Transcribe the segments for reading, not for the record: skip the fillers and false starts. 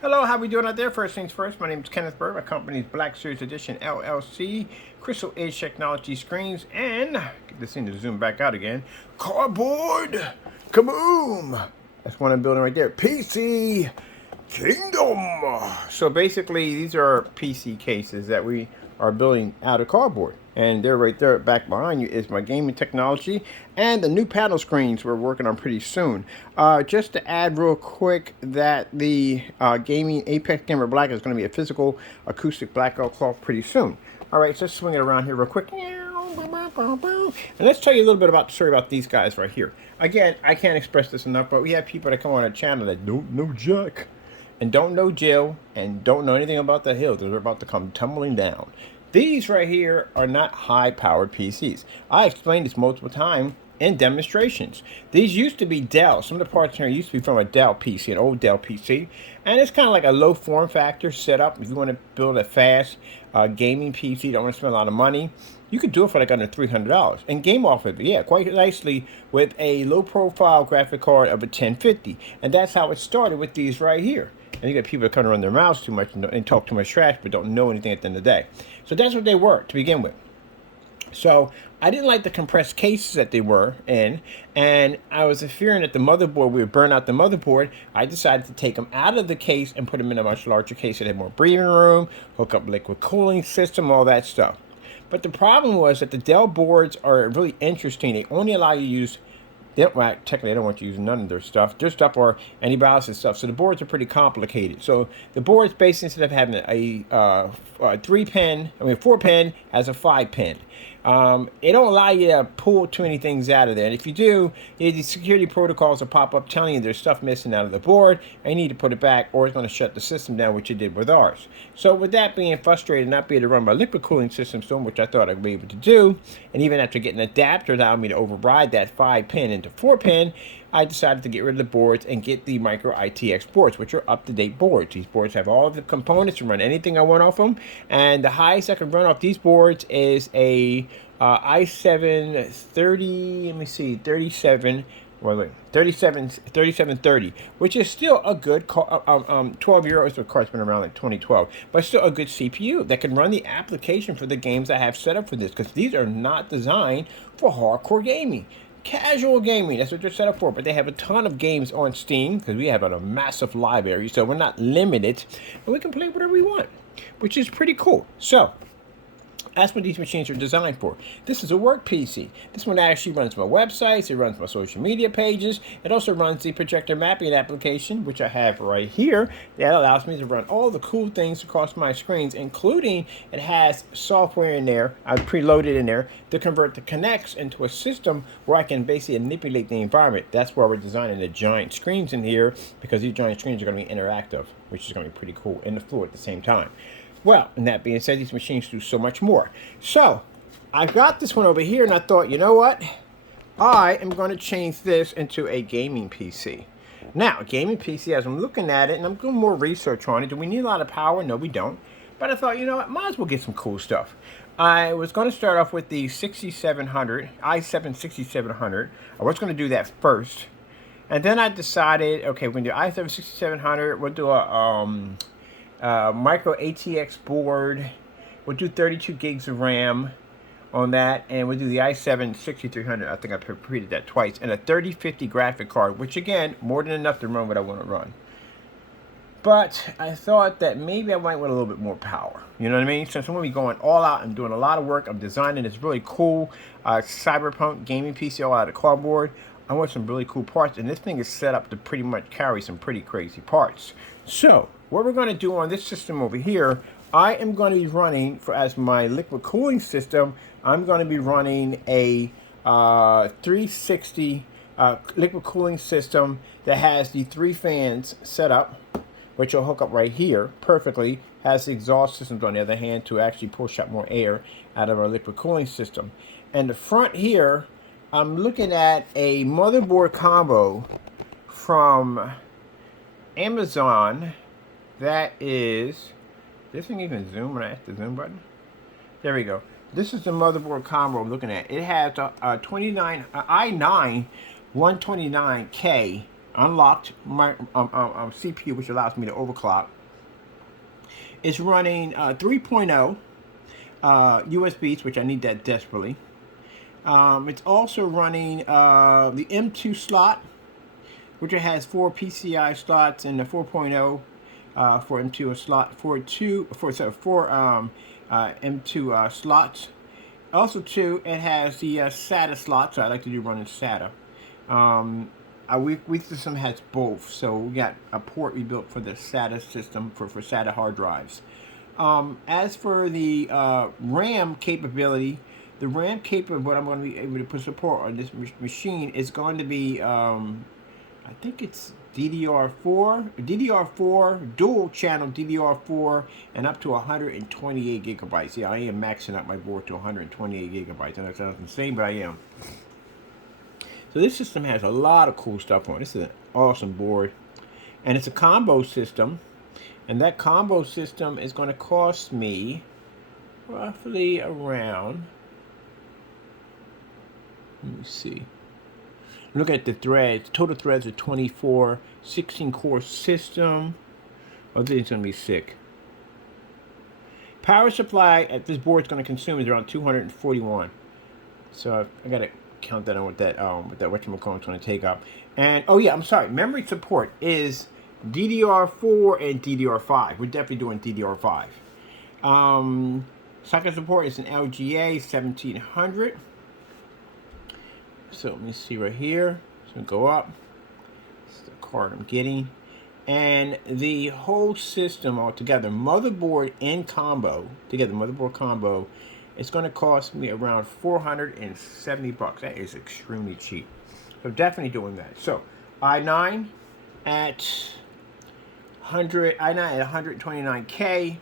Hello, how we doing out there? First things first, my name is Kenneth Bird. My company is Black Series Edition LLC, Crystal Edge Technology Screens, and get this thing to zoom back out again. Cardboard, kaboom! That's one I'm building right there. PC Kingdom. So basically, these are PC cases that we are building out of cardboard. And they're right there back behind you is my gaming technology and the new panel screens we're working on pretty soon. Just to add real quick that the gaming Apex Gamer Black is going to be a physical acoustic blackout cloth pretty soon. All right, so let's swing it around here real quick. And let's tell you a little bit about the story about these guys right here. Again, I can't express this enough, but we have people that come on our channel that don't know jack and don't know Jill and don't know anything about the hill that are about to come tumbling down. These right here are not high-powered PCs. I explained this multiple times in demonstrations. These used to be Dell. Some of the parts here used to be from a Dell PC, an old Dell PC. And it's kind of like a low form factor setup. If you want to build a fast gaming PC, don't want to spend a lot of money, you could do it for like under $300 and game off of it, yeah, quite nicely with a low-profile graphic card of a 1050. And that's how it started with these right here. And you get people that kind of run their mouths too much and talk too much trash, but don't know anything at the end of the day. So that's what they were to begin with. So I didn't like the compressed cases that they were in, and I was fearing that the motherboard would burn out the motherboard. I decided to take them out of the case and put them in a much larger case that had more breathing room, hook up liquid cooling system, all that stuff. But the problem was that the Dell boards are really interesting. They only allow you to use, well, technically, I don't want you to use none of their stuff. Their stuff are antivirus and stuff, so the boards are pretty complicated. So the boards, basically, instead of having a 4-pin, has a 5-pin. It don't allow you to pull too many things out of there. And if you do, the security protocols will pop up telling you there's stuff missing out of the board, and you need to put it back, or it's going to shut the system down, which it did with ours. So with that being frustrated, not being able to run my liquid cooling system still, which I thought I'd be able to do, and even after getting an adapter that allowed me to override that 5-pin into 4-pin, I decided to get rid of the boards and get the micro ITX boards, which are up-to-date boards. These boards have all of the components to run anything I want off them, and the highest I can run off these boards is a i7 30, let me see, 3730, which is still a good 12 euros. Of course, it's been around like 2012, but still a good CPU that can run the application for the games I have set up for this, because these are not designed for hardcore gaming. Casual gaming, that's what they're set up for, but they have a ton of games on Steam because we have a massive library, so we're not limited, and we can play whatever we want, which is pretty cool. So that's what these machines are designed for. This is a work PC. This one actually runs my websites, it runs my social media pages, it also runs the projector mapping application, which I have right here, that allows me to run all the cool things across my screens, including it has software in there, I've preloaded in there, to convert the Connects into a system where I can basically manipulate the environment. That's why we're designing the giant screens in here, because these giant screens are going to be interactive, which is going to be pretty cool, and the floor at the same time. Well, and that being said, these machines do so much more. So, I've got this one over here, and I thought, you know what? I am going to change this into a gaming PC. Now, a gaming PC, as I'm looking at it, and I'm doing more research on it, do we need a lot of power? No, we don't. But I thought, you know what? Might as well get some cool stuff. I was going to start off with the 6700, i7 6700. I was going to do that first. And then I decided, okay, we're going to do i7 6700. We'll do a micro ATX board. We'll do 32 gigs of RAM on that, and we'll do the i7 6300. I think I repeated that twice, and a 3050 graphic card, which again, more than enough to run what I want to run. But I thought that maybe I might want a little bit more power. You know what I mean? Since I'm going to be going all out and doing a lot of work, I'm designing this really cool Cyberpunk gaming PC all out of cardboard. I want some really cool parts, and this thing is set up to pretty much carry some pretty crazy parts. So, what we're going to do on this system over here, I am going to be running, as my liquid cooling system, I'm going to be running a 360 liquid cooling system that has the 3 fans set up, which will hook up right here perfectly, has the exhaust systems on the other hand to actually push out more air out of our liquid cooling system. And the front here, I'm looking at a motherboard combo from Amazon that is, this thing even zoom when I hit the zoom button? There we go. This is the motherboard combo I'm looking at. It has a i9 129K unlocked my CPU, which allows me to overclock. It's running 3.0 USBs, which I need that desperately. It's also running the M2 slot, which it has 4 PCI slots and the 4.0 for M2 slot, four M2 slots. Also, too, it has the SATA slot, so I like to do running SATA. We system has both, so we got a port we built for the SATA system for SATA hard drives. As for the RAM capability, what I'm going to be able to put support on this machine is going to be, I think it's DDR4, dual channel DDR4, and up to 128 gigabytes. Yeah, I am maxing out my board to 128 gigabytes. I know that sounds insane, but I am. So this system has a lot of cool stuff on it. This is an awesome board. And it's a combo system. And that combo system is going to cost me roughly around, let me see. Look at the threads. Total threads are 24, 16 core system. Oh, this is going to be sick. Power supply at this board is going to consume is around 241. So I got to count that on what that whatchamacallit is going to take up. And oh yeah, I'm sorry. Memory support is DDR4 and DDR5. We're definitely doing DDR5. Socket support is an LGA 1700. So let me see right here. It's going to go up. This is the card I'm getting. And the whole system altogether, motherboard and combo, motherboard combo, it's going to cost me around 470 bucks. That is extremely cheap. So definitely doing that. So i9 at 129K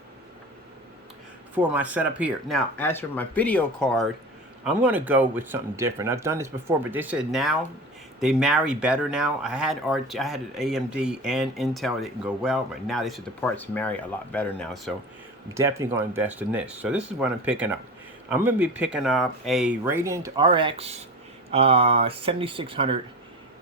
for my setup here. Now, as for my video card, I'm going to go with something different. I've done this before, but they said now they marry better now. I had an AMD and Intel. It didn't go well, but now they said the parts marry a lot better now. So I'm definitely going to invest in this. So this is what I'm picking up. I'm going to be picking up a Radiant RX 7600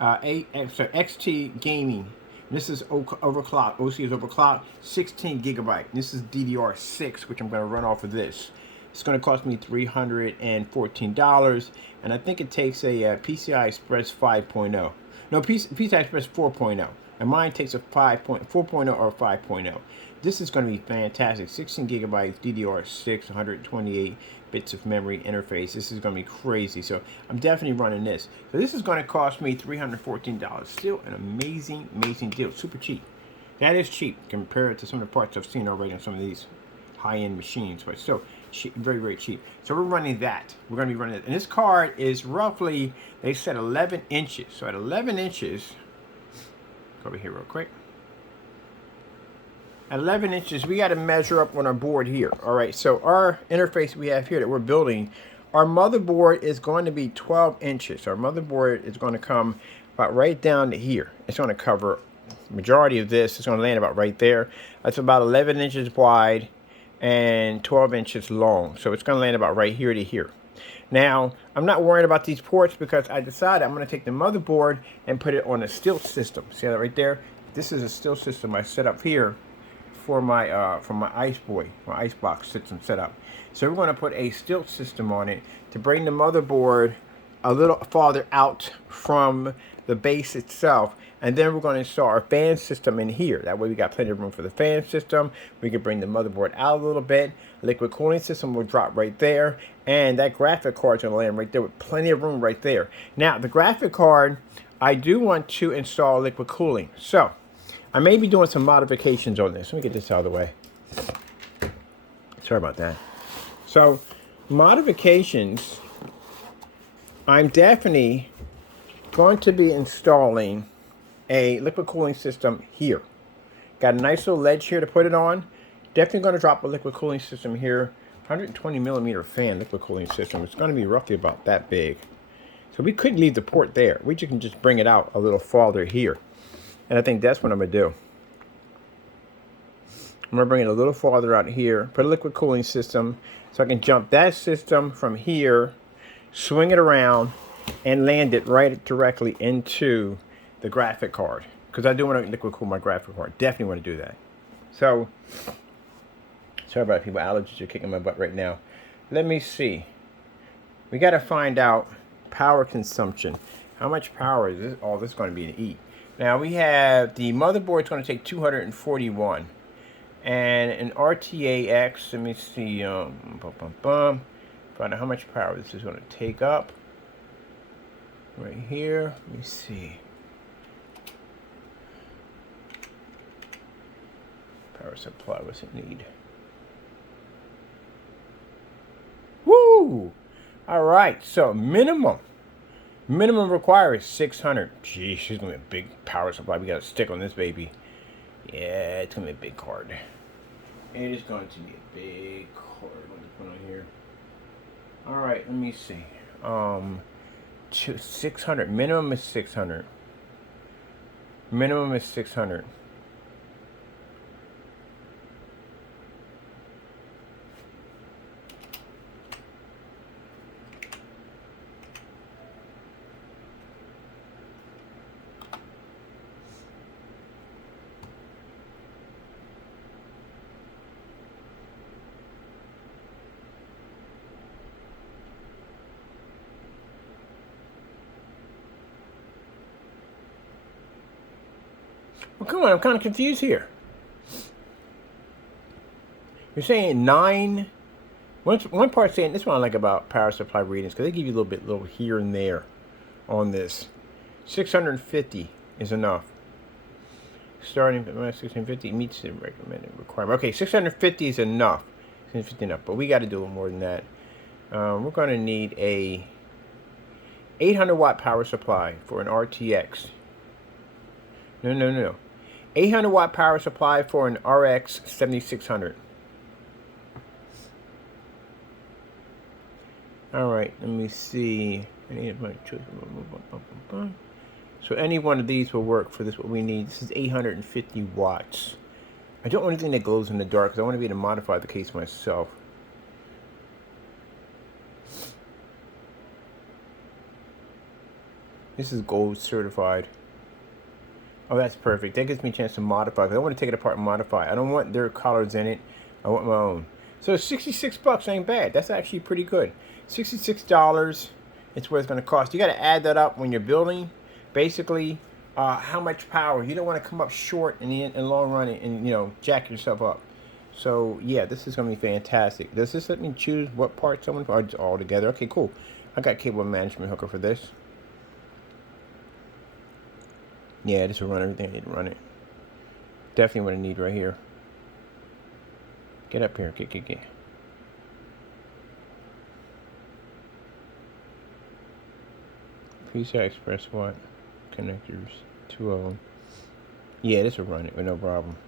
XT Gaming. This is overclocked. OC is overclocked. 16 gigabyte. This is DDR6, which I'm going to run off of this. It's going to cost me $314, and I think it takes a PCI Express 5.0. No, PCI Express 4.0, and mine takes a 4.0 or 5.0. This is going to be fantastic. 16 gigabytes, DDR6, 128 bits of memory interface. This is going to be crazy, so I'm definitely running this. So this is going to cost me $314. Still an amazing, amazing deal. Super cheap. That is cheap compared to some of the parts I've seen already on some of these high-end machines, but still cheap, very, very cheap. So we're running that. We're going to be running it. And this card is roughly, they said 11 inches. So at 11 inches, go over here real quick. At 11 inches, we got to measure up on our board here. All right, so our interface we have here that we're building, our motherboard is going to be 12 inches. Our motherboard is going to come about right down to here. It's going to cover the majority of this. It's going to land about right there. That's about 11 inches wide and 12 inches long. So it's going to land about right here to here. Now, I'm not worried about these ports because I decided I'm going to take the motherboard and put it on a stilt system. See that right there? This is a stilt system I set up here for my Icebox system setup. So we're going to put a stilt system on it to bring the motherboard a little farther out from the base itself. And then we're going to install our fan system in here. That way we got plenty of room for the fan system. We can bring the motherboard out a little bit. Liquid cooling system will drop right there. And that graphic card is going to land right there with plenty of room right there. Now, the graphic card, I do want to install liquid cooling. So, I may be doing some modifications on this. Let me get this out of the way. Sorry about that. So, modifications, I'm definitely going to be installing a liquid cooling system here. Got a nice little ledge here to put it on. Definitely going to drop a liquid cooling system here. 120 millimeter fan liquid cooling system. It's going to be roughly about that big. So we couldn't leave the port there. We can just bring it out a little farther here. And I think that's what I'm going to do. I'm going to bring it a little farther out here. Put a liquid cooling system so I can jump that system from here, swing it around, and land it right directly into the graphic card. because I do want to liquid cool my graphic card. Definitely want to do that. So, sorry about people. Allergies are kicking my butt right now. Let me see. We got to find out power consumption. How much power is this? All this is going to be to eat. Now we have the motherboard's going to take 241, and an RTX. Let me see. Find out how much power this is going to take up. Right here. Let me see. Power supply. What's it need? Woo! All right. So minimum required is 600. Geez, she's gonna be a big power supply. We got to stick on this baby. Yeah, it's gonna be a big card. It is going to be a big card. What to put on here? All right. Let me see. 600. Minimum is 600. Minimum is 600. Well, come on, I'm kind of confused here. You're saying 9. One part saying, this is what I like about power supply readings, because they give you a little here and there on this. 650 is enough. Starting at 650 meets the recommended requirement. Okay, 650 is enough. 650 enough, but we got to do a little more than that. We're going to need a 800 watt power supply for an RTX. No. 800 watt power supply for an RX 7600. All right, let me see. So any one of these will work for this. What we need. This is 850 watts. I don't want anything that glows in the dark because I want to be able to modify the case myself. This is gold certified. Oh, that's perfect. That gives me a chance to modify. Because I want to take it apart and modify. I don't want their colors in it. I want my own. So 66 bucks ain't bad. That's actually pretty good. $66. It's what it's going to cost. You got to add that up when you're building. Basically, how much power. You don't want to come up short in the long run and jack yourself up. So yeah, this is going to be fantastic. Does this let me choose what parts I want all together? Okay, cool. I got cable management hooker for this. Yeah, this will run everything I need to run it. Definitely what I need right here. Get up here. Get. PCI Express watt connectors. 2 of them. Yeah, this will run it with no problem.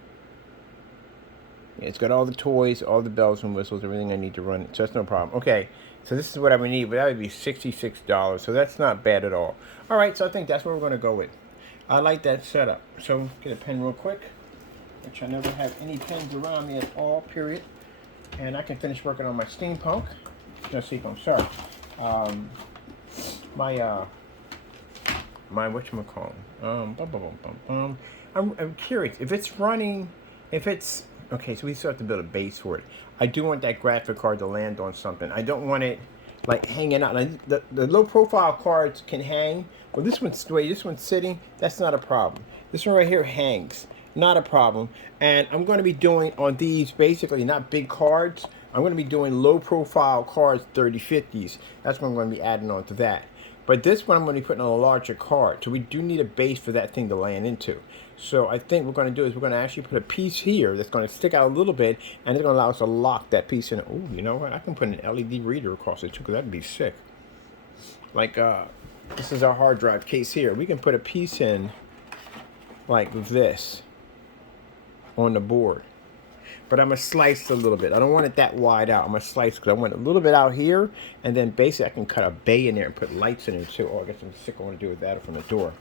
Yeah, it's got all the toys, all the bells and whistles, everything I need to run it. So that's no problem. Okay, so this is what I would need, but that would be $66. So that's not bad at all. All right, so I think that's what we're going to go with. I like that setup. So get a pen real quick, which I never have any pens around me at all, period. And I can finish working on my steampunk. No, steampunk, sorry. My whatchamacallit. I'm curious. If it's running, okay, so we still have to build a base for it. I do want that graphic card to land on something. I don't want it like hanging out. The low profile cards can hang. Well, this one's the way this one's sitting, that's not a problem. This one right here hangs, not a problem. And I'm going to be doing on these basically not big cards. I'm going to be doing low profile cards, 3050s. That's what I'm going to be adding on to that. But this one I'm going to be putting on a larger card. So we do need a base for that thing to land into. So I think what we're going to do is we're going to actually put a piece here that's going to stick out a little bit, and it's going to allow us to lock that piece in. Oh, you know what? I can put an LED reader across it too, because that'd be sick. Like, this is our hard drive case here. We can put a piece in like this on the board. But I'm going to slice a little bit. I don't want it that wide out. I'm going to slice because I want a little bit out here. And then basically I can cut a bay in there and put lights in there too. Oh, I guess I'm sick. I want to do with that from the door.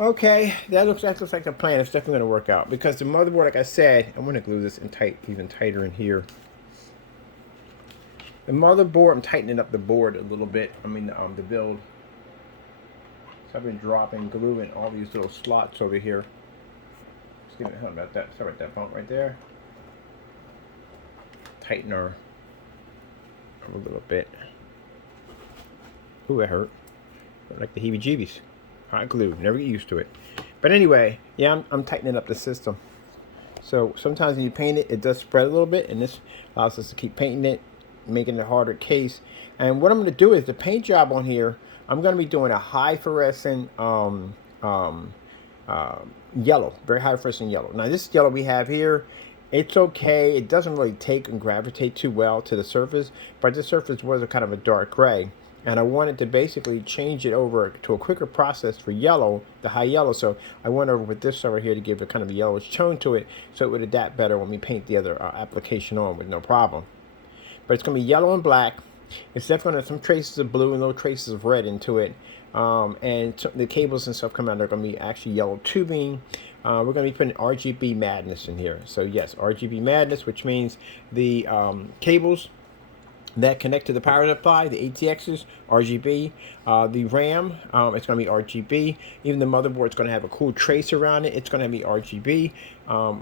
Okay, that looks like the plan. It's definitely going to work out. Because the motherboard, like I said, I'm going to glue this in even tighter in here. The motherboard, I'm tightening up the board a little bit. I mean, the build. So I've been dropping glue in all these little slots over here. Excuse me, how about that? Sorry about that bump right there. Tighten her a little bit. Ooh, that hurt. Like the heebie-jeebies. Hot glue. Never get used to it. But anyway, yeah, I'm tightening up the system. So sometimes when you paint it, it does spread a little bit, and this allows us to keep painting it, making it a harder case. And what I'm going to do is the paint job on here, I'm going to be doing a high fluorescent yellow, very high fluorescent yellow. Now this yellow we have here, it's okay. It doesn't really take and gravitate too well to the surface, but the surface was a kind of a dark gray. And I wanted to basically change it over to a quicker process for yellow, the high yellow. So I went over with this over here to give it kind of a yellowish tone to it, so it would adapt better when we paint the other application on with no problem. But it's going to be yellow and black. It's definitely going to have some traces of blue and little traces of red into it. And the cables and stuff come out, they're going to be actually yellow tubing. We're going to be putting RGB madness in here. So yes, RGB madness, which means the cables that connect to the power supply, the ATXs, RGB. The RAM, it's going to be RGB. Even the motherboard is going to have a cool trace around it. It's going to be RGB.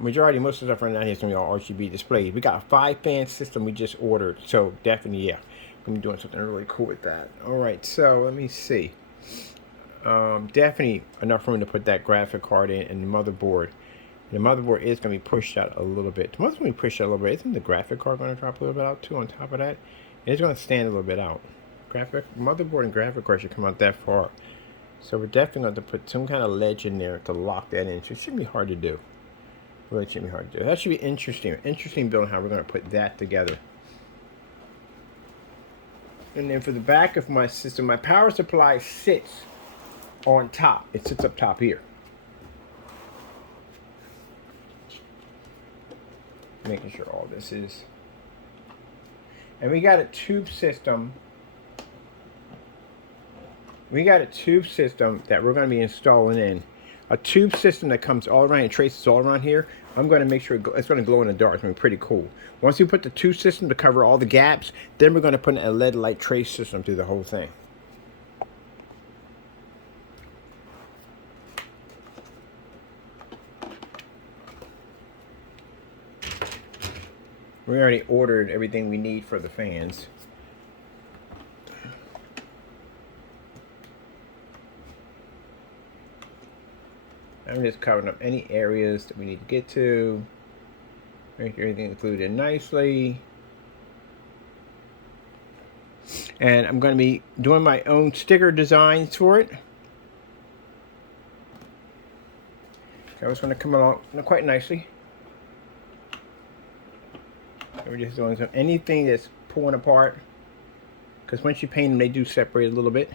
Majority, most of the stuff right now here is going to be all RGB displays. We got a 5-fan system we just ordered. So definitely, yeah, I'm going to be doing something really cool with that. All right, so let me see. Definitely enough room to put that graphic card in and the motherboard. The motherboard is going to be pushed out a little bit. The motherboard's going to be pushed out a little bit. Isn't the graphic card going to drop a little bit out too on top of that? It's going to stand a little bit out. Motherboard and graphic card should come out that far. So we're definitely going to put some kind of ledge in there to lock that in. So it shouldn't be hard to do. Really shouldn't be hard to do. That should be interesting. Interesting building how we're going to put that together. And then for the back of my system, my power supply sits on top. It sits up top here. Making sure all this is. And we got a tube system. We got a tube system that we're going to be installing in. A tube system that comes all around and traces all around here. I'm going to make sure it's going to glow in the dark. It's going to be pretty cool. Once we put the tube system to cover all the gaps, then we're going to put a LED light trace system through the whole thing. We already ordered everything we need for the fans. I'm just covering up any areas that we need to get to. Make everything included nicely. And I'm going to be doing my own sticker designs for it. So it's going to come along quite nicely. We're just doing anything that's pulling apart, because once you paint them, they do separate a little bit,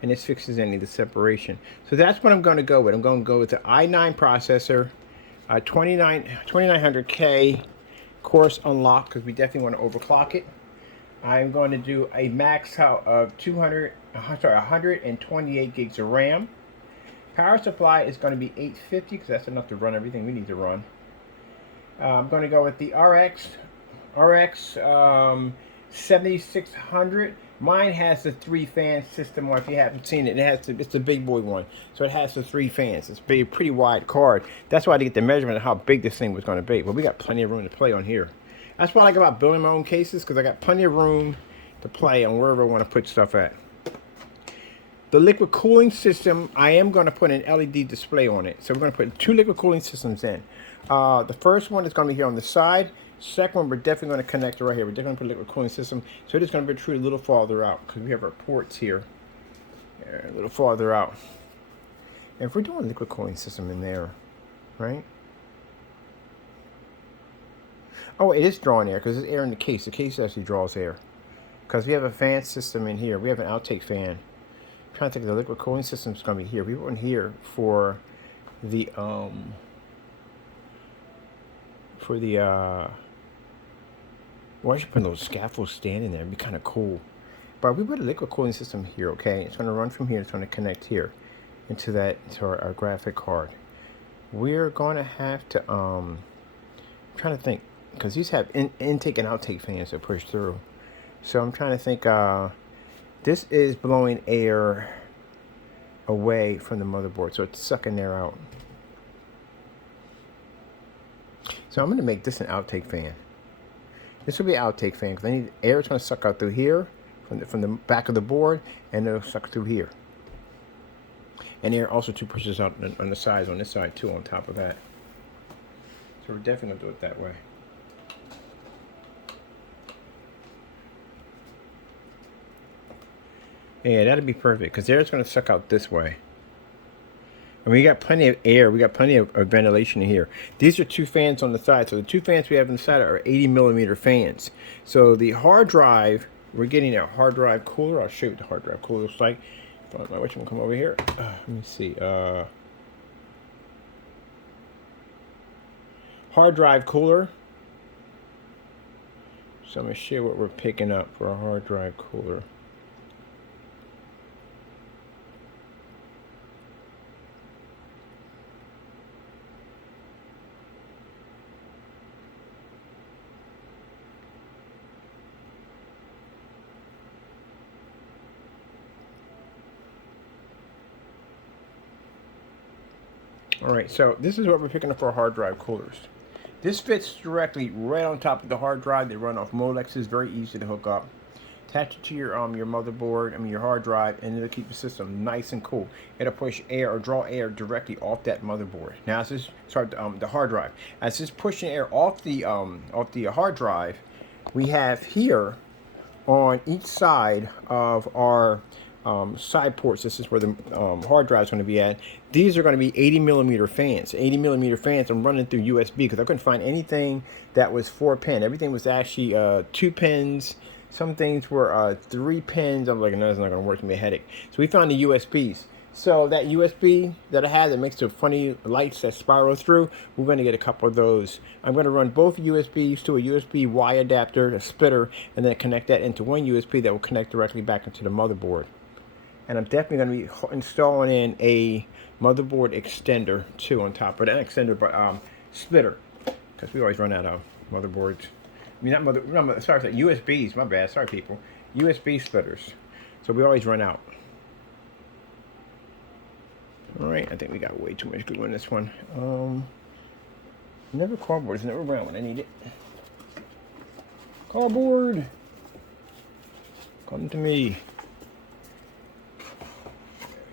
and this fixes any of the separation. So that's what I'm going to go with. I'm going to go with the i9 processor, 2900K course unlocked, because we definitely want to overclock it. I'm going to do a max out of 128 gigs of RAM. Power supply is going to be 850, because that's enough to run everything we need to run. I'm going to go with the RX 7600. Mine has the 3-fan system, or if you haven't seen it, it's the big boy one. So it has the 3 fans. It's a pretty wide card. That's why I had to get the measurement of how big this thing was going to be. But we got plenty of room to play on here. That's what I like about building my own cases, because I got plenty of room to play on wherever I want to put stuff at. The liquid cooling system, I am going to put an LED display on it. So we're going to put 2 liquid cooling systems in. The first one is going to be here on the side. Second one, we're definitely going to connect it right here. We're definitely going to put a liquid cooling system. So it is going to be treated a little farther out, because we have our ports here. A little farther out. And if we're doing a liquid cooling system in there, right? Oh, it is drawing air, because there's air in the case. The case actually draws air. Because we have a fan system in here. We have an outtake fan. I'm trying to think, the liquid cooling system is going to be here. We want here for the well, I should put those scaffolds standing there. It'd be kind of cool. But we put a liquid cooling system here, okay? It's going to run from here. It's going to connect here into our graphic card. We're going to have to I'm trying to think, because these have intake and outtake fans that push through. So I'm trying to think. This is blowing air away from the motherboard, so it's sucking air out. So I'm going to make this an outtake fan. This will be an outtake fan because I need air. It's going to suck out through here from the back of the board, and it'll suck through here. And air also too pushes out on the sides on this side too on top of that. So we're definitely going to do it that way. Yeah, that'd be perfect because air is going to suck out this way. And we got plenty of air. We got plenty of ventilation in here. These are two fans on the side. So the two fans we have on the side are 80mm fans. So the hard drive, we're getting a hard drive cooler. I'll show you what the hard drive cooler looks like. My which one come over here? Let me see. Hard drive cooler. So I'm going to show you what we're picking up for a hard drive cooler. Alright, so this is what we're picking up for our hard drive coolers. This fits directly right on top of the hard drive. They run off Molexes, very easy to hook up. Attach it to your motherboard, your hard drive, and it'll keep the system nice and cool. It'll push air or draw air directly off that motherboard. Now, as this the hard drive, as it's pushing air off the hard drive, we have here on each side of our side ports. This is where the hard drive is going to be at. These are going to be 80mm fans. 80mm fans. I'm running through USB because I couldn't find anything that was 4-pin. Everything was actually 2 pins. Some things were 3 pins. I'm like, no, that's not going to work. It's going to be a headache. So we found the USBs. So that USB that I had that makes the funny lights that spiral through, we're going to get a couple of those. I'm going to run both USBs to a USB Y adapter, a splitter, and then connect that into one USB that will connect directly back into the motherboard. And I'm definitely going to be installing in a motherboard extender too on top of that. Not extender, but splitter, because we always run out of motherboards. I mean, sorry, USBs. My bad. Sorry, people. USB splitters. So we always run out. All right, I think we got way too much glue in this one. Never cardboard. It's never around when I need it. Cardboard, come to me.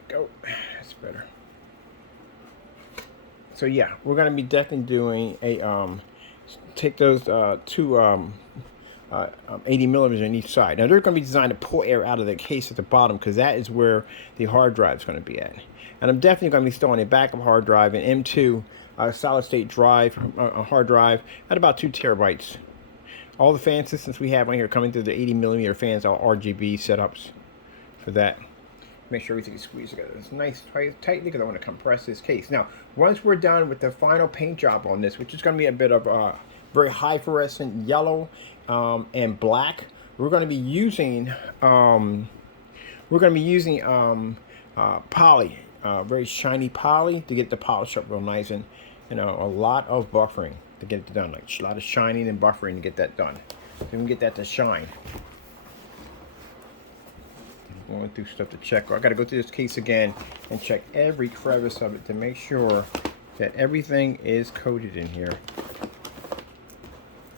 Go. That's better. So yeah, we're gonna be definitely doing a take those two 80mm on each side. Now they're gonna be designed to pull air out of the case at the bottom because that is where the hard drive is gonna be at. And I'm definitely gonna be installing a backup hard drive, an M2 solid state drive, a hard drive at about 2 terabytes. All the fan systems we have on here coming through the 80mm fans, all RGB setups for that. Make sure everything is squeezed together. It's nice, tightly, because I want to compress this case. Now, once we're done with the final paint job on this, which is going to be a bit of very high fluorescent yellow and black, we're going to be using poly, very shiny poly to get the polish up real nice, and a lot of buffering to get it done, like a lot of shining and buffering to get that done. So we can get that to shine. Going through stuff to check. I got to go through this case again and check every crevice of it to make sure that everything is coated in here.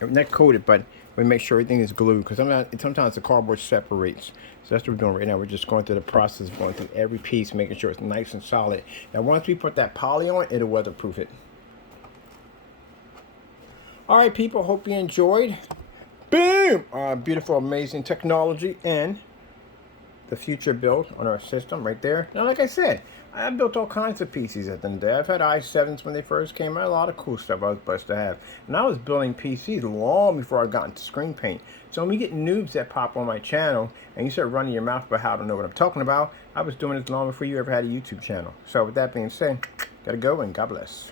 Not coated, but we make sure everything is glued, because sometimes the cardboard separates. So that's what we're doing right now. We're just going through the process of going through every piece, making sure it's nice and solid. Now once we put that poly on, it'll weatherproof it. Alright people, hope you enjoyed. Boom! Beautiful, amazing technology and the future build on our system right there. Now, like I said, I built all kinds of PCs at the end of the day. I've had i7s when they first came out. A lot of cool stuff I was blessed to have. And I was building PCs long before I got into screen paint. So when we get noobs that pop on my channel and you start running your mouth about how to know what I'm talking about, I was doing this long before you ever had a YouTube channel. So with that being said, gotta go and God bless.